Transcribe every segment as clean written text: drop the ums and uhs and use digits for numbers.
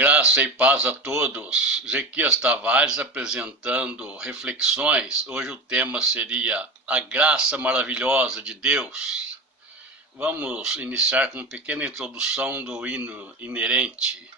Graça e paz a todos. Zequias Tavares apresentando reflexões. Hoje o tema seria a graça maravilhosa de Deus. Vamos iniciar com uma pequena introdução do hino inerente.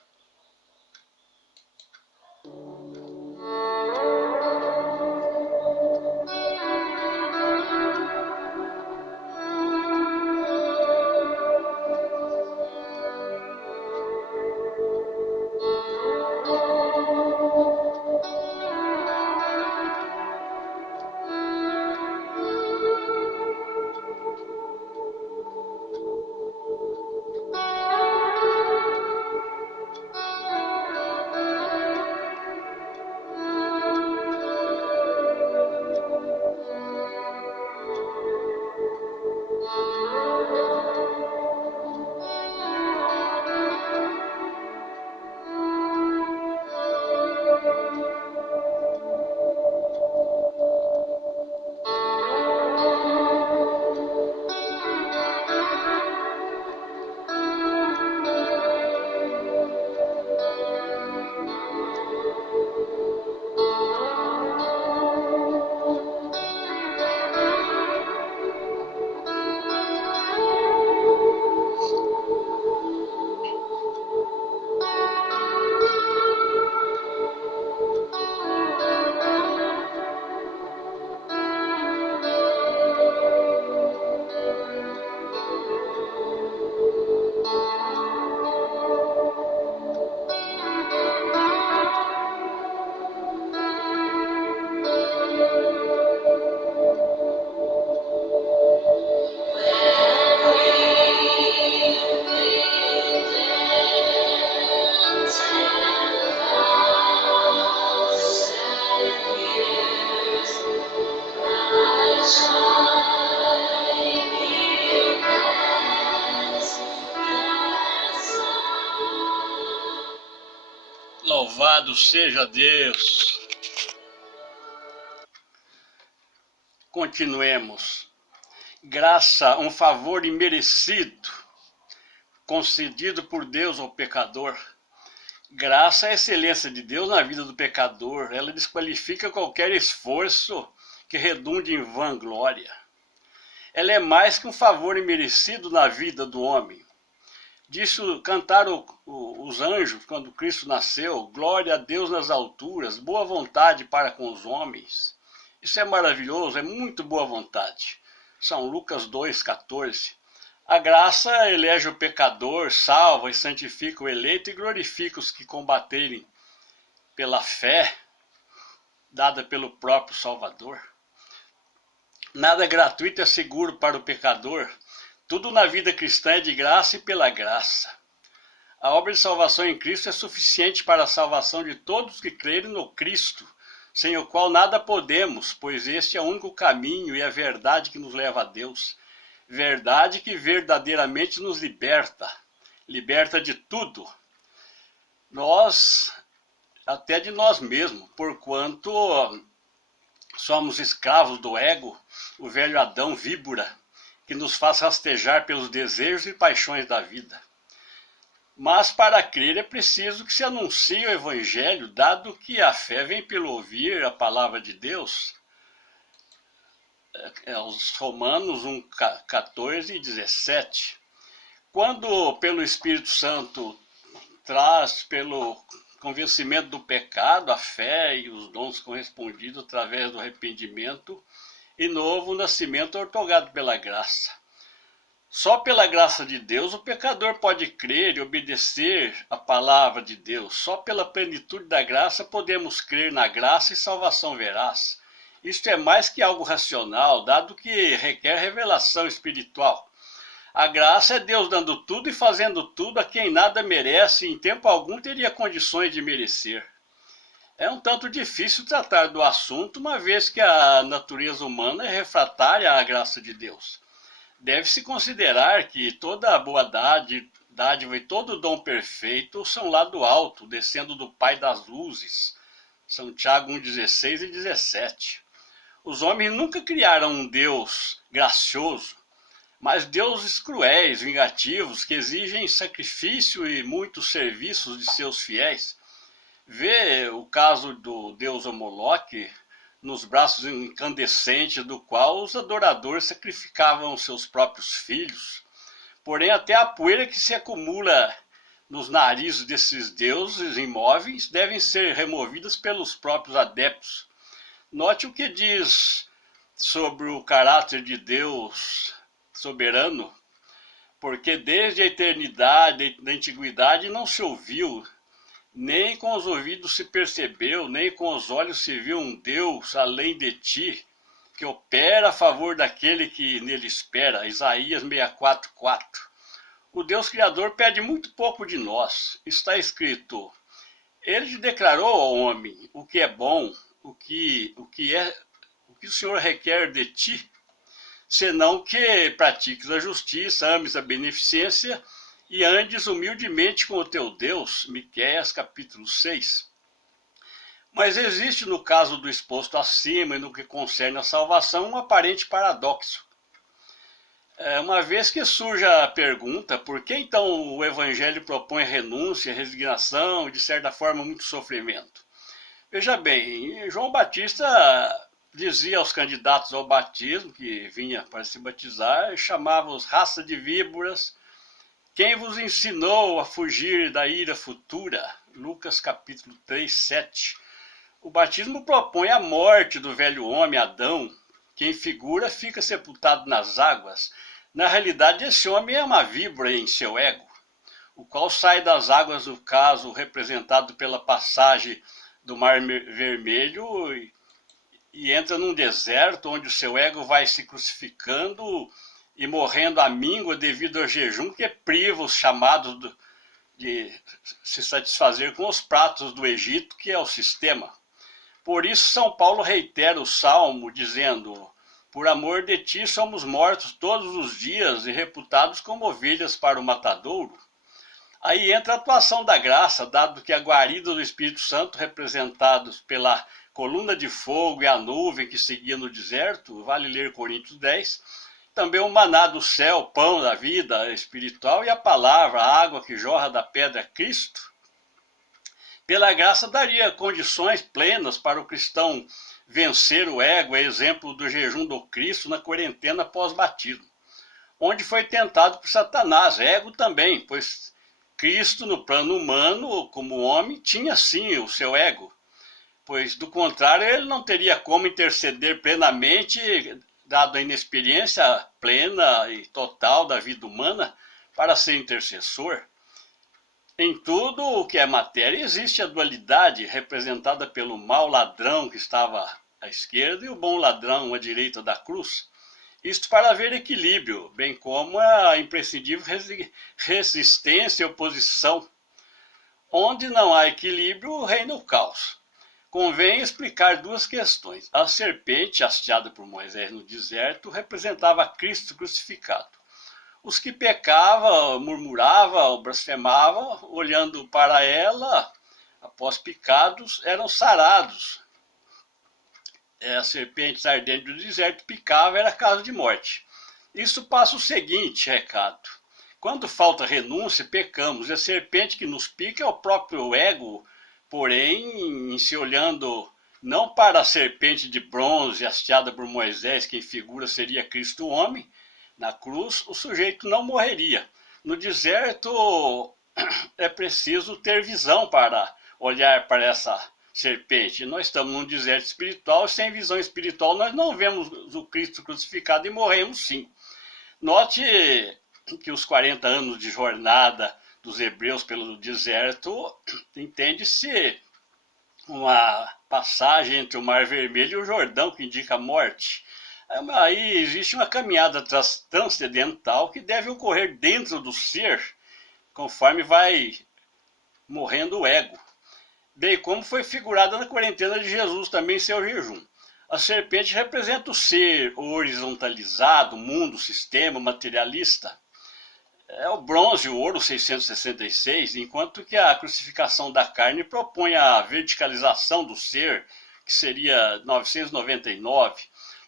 Louvado seja Deus! Continuemos. Graça, um favor imerecido, concedido por Deus ao pecador. Graça é a excelência de Deus na vida do pecador. Ela desqualifica qualquer esforço que redunde em vanglória. Ela é mais que um favor imerecido na vida do homem. Disso cantaram os anjos quando Cristo nasceu: glória a Deus nas alturas, boa vontade para com os homens. Isso é maravilhoso, é muito boa vontade. São Lucas 2,14. A graça elege o pecador, salva e santifica o eleito e glorifica os que combaterem pela fé dada pelo próprio Salvador. Nada gratuito é seguro para o pecador. Tudo na vida cristã é de graça e pela graça. A obra de salvação em Cristo é suficiente para a salvação de todos que crerem no Cristo, sem o qual nada podemos, pois este é o único caminho e a verdade que nos leva a Deus. Verdade que verdadeiramente nos liberta. Liberta de tudo. Nós, até de nós mesmos, porquanto somos escravos do ego, o velho Adão víbora, que nos faz rastejar pelos desejos e paixões da vida. Mas para crer é preciso que se anuncie o Evangelho, dado que a fé vem pelo ouvir a palavra de Deus. Os Romanos 1,14 e 17. Quando pelo Espírito Santo traz pelo convencimento do pecado, a fé e os dons correspondidos através do arrependimento e novo nascimento otorgado pela graça. Só pela graça de Deus o pecador pode crer e obedecer a palavra de Deus. Só pela plenitude da graça podemos crer na graça e salvação veraz. Isto é mais que algo racional, dado que requer revelação espiritual. A graça é Deus dando tudo e fazendo tudo a quem nada merece e em tempo algum teria condições de merecer. É um tanto difícil tratar do assunto, uma vez que a natureza humana é refratária à graça de Deus. Deve-se considerar que toda a boa dádiva e todo dom perfeito são lá do alto, descendo do Pai das luzes. São Tiago 1,16 e 17. Os homens nunca criaram um Deus gracioso, mas deuses cruéis, vingativos, que exigem sacrifício e muitos serviços de seus fiéis. Vê o caso do deus Moloque, nos braços incandescentes do qual os adoradores sacrificavam seus próprios filhos. Porém, até a poeira que se acumula nos narizes desses deuses imóveis devem ser removidas pelos próprios adeptos. Note o que diz sobre o caráter de Deus soberano, porque desde a eternidade, da antiguidade, não se ouviu, nem com os ouvidos se percebeu, nem com os olhos se viu um Deus além de ti, que opera a favor daquele que nele espera. Isaías 64:4. O Deus Criador pede muito pouco de nós. Está escrito: Ele declarou ao homem o que é bom, o que o Senhor requer de ti, senão que pratiques a justiça, ames a beneficência e andes humildemente com o teu Deus. Miqueias capítulo 6. Mas existe no caso do exposto acima e no que concerne a salvação um aparente paradoxo. Uma vez que surge a pergunta, por que então o Evangelho propõe renúncia, resignação e de certa forma muito sofrimento? Veja bem, João Batista dizia aos candidatos ao batismo, que vinha para se batizar, chamava-os raça de víboras. Quem vos ensinou a fugir da ira futura? Lucas capítulo 3:7. O batismo propõe a morte do velho homem, Adão, que em figura fica sepultado nas águas. Na realidade, esse homem é uma víbora em seu ego, o qual sai das águas, no caso representado pela passagem do Mar Vermelho, e entra num deserto onde o seu ego vai se crucificando e morrendo à míngua devido ao jejum que priva os chamados de se satisfazer com os pratos do Egito, que é o sistema. Por isso São Paulo reitera o Salmo dizendo: por amor de ti somos mortos todos os dias e reputados como ovelhas para o matadouro. Aí entra a atuação da graça, dado que a guarida do Espírito Santo, representados pela coluna de fogo e a nuvem que seguia no deserto, vale ler Coríntios 10, também o maná do céu, pão da vida espiritual, e a palavra, a água que jorra da pedra, Cristo, pela graça daria condições plenas para o cristão vencer o ego, é exemplo do jejum do Cristo na quarentena pós-batismo, onde foi tentado por Satanás, ego também, pois Cristo no plano humano, como homem, tinha sim o seu ego, pois do contrário ele não teria como interceder plenamente, dado a inexperiência plena e total da vida humana, para ser intercessor. Em tudo o que é matéria existe a dualidade representada pelo mau ladrão que estava à esquerda e o bom ladrão à direita da cruz. Isto para haver equilíbrio, bem como a imprescindível resistência e oposição. Onde não há equilíbrio, reina o caos. Convém explicar duas questões. A serpente hasteada por Moisés no deserto representava Cristo crucificado. Os que pecavam, murmuravam, blasfemavam, olhando para ela, após picados, eram sarados. A serpente ardente do deserto picava, era caso de morte. Isso passa o seguinte recado: quando falta renúncia, pecamos. E a serpente que nos pica é o próprio ego, porém, em se olhando não para a serpente de bronze hasteada por Moisés, que em figura seria Cristo homem, na cruz o sujeito não morreria. No deserto é preciso ter visão para olhar para essa serpente. Nós estamos num deserto espiritual, sem visão espiritual nós não vemos o Cristo crucificado e morremos sim. Note que os 40 anos de jornada dos hebreus pelo deserto entende-se uma passagem entre o Mar Vermelho e o Jordão, que indica a morte. Aí existe uma caminhada transcendental que deve ocorrer dentro do ser, conforme vai morrendo o ego. Bem como foi figurada na quarentena de Jesus também em seu jejum. A serpente representa o ser horizontalizado, mundo, sistema, materialista. É o bronze, o ouro 666, enquanto que a crucificação da carne propõe a verticalização do ser, que seria 999.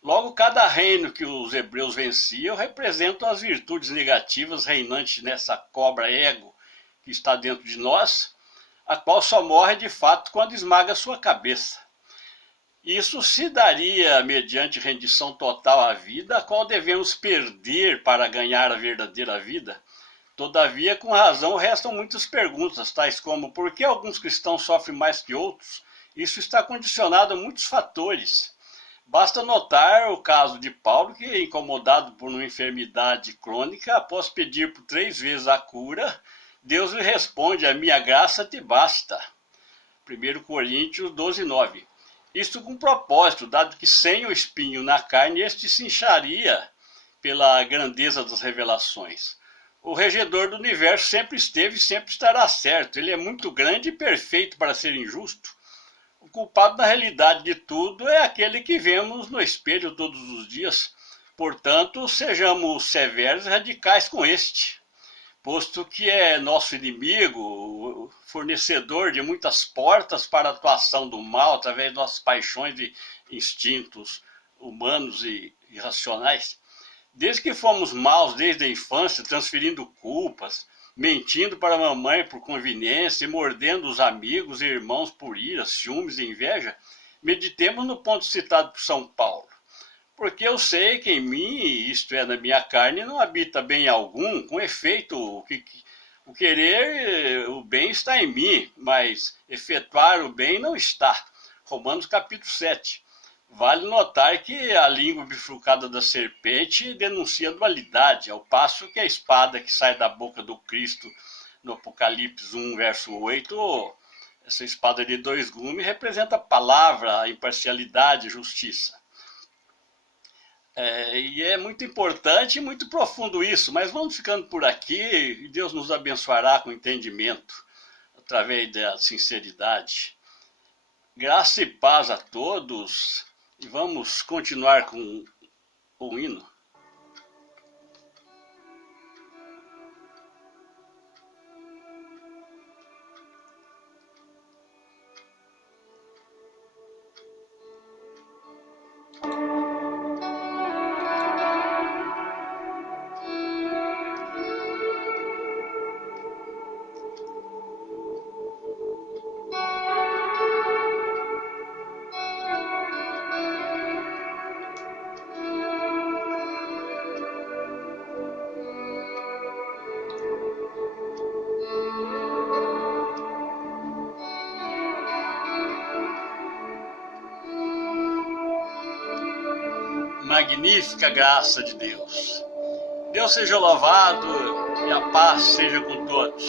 Logo, cada reino que os hebreus venciam representam as virtudes negativas reinantes nessa cobra ego que está dentro de nós, a qual só morre de fato quando esmaga sua cabeça. Isso se daria mediante rendição total à vida, a qual devemos perder para ganhar a verdadeira vida. Todavia, com razão, restam muitas perguntas, tais como por que alguns cristãos sofrem mais que outros? Isso está condicionado a muitos fatores. Basta notar o caso de Paulo, que, incomodado por uma enfermidade crônica, após pedir por 3 vezes a cura, Deus lhe responde: a minha graça te basta. 1 Coríntios 12:9. Isto com propósito, dado que sem o espinho na carne, este se incharia pela grandeza das revelações. O regedor do universo sempre esteve e sempre estará certo. Ele é muito grande e perfeito para ser injusto. O culpado na realidade de tudo é aquele que vemos no espelho todos os dias. Portanto, sejamos severos e radicais com este, posto que é nosso inimigo, fornecedor de muitas portas para a atuação do mal através de nossas paixões e instintos humanos e irracionais. Desde que fomos maus desde a infância, transferindo culpas, mentindo para a mamãe por conveniência e mordendo os amigos e irmãos por ira, ciúmes e inveja, meditemos no ponto citado por São Paulo. Porque eu sei que em mim, isto é, na minha carne, não habita bem algum, com efeito, o querer o bem está em mim, mas efetuar o bem não está. Romanos capítulo 7. Vale notar que a língua bifurcada da serpente denuncia dualidade, ao passo que a espada que sai da boca do Cristo no Apocalipse 1, verso 8, essa espada de 2 gumes representa a palavra, a imparcialidade e justiça. E é muito importante e muito profundo isso, mas vamos ficando por aqui e Deus nos abençoará com entendimento, através da sinceridade. Graça e paz a todos. E vamos continuar com o hino. Magnífica graça de Deus. Deus seja louvado e a paz seja com todos.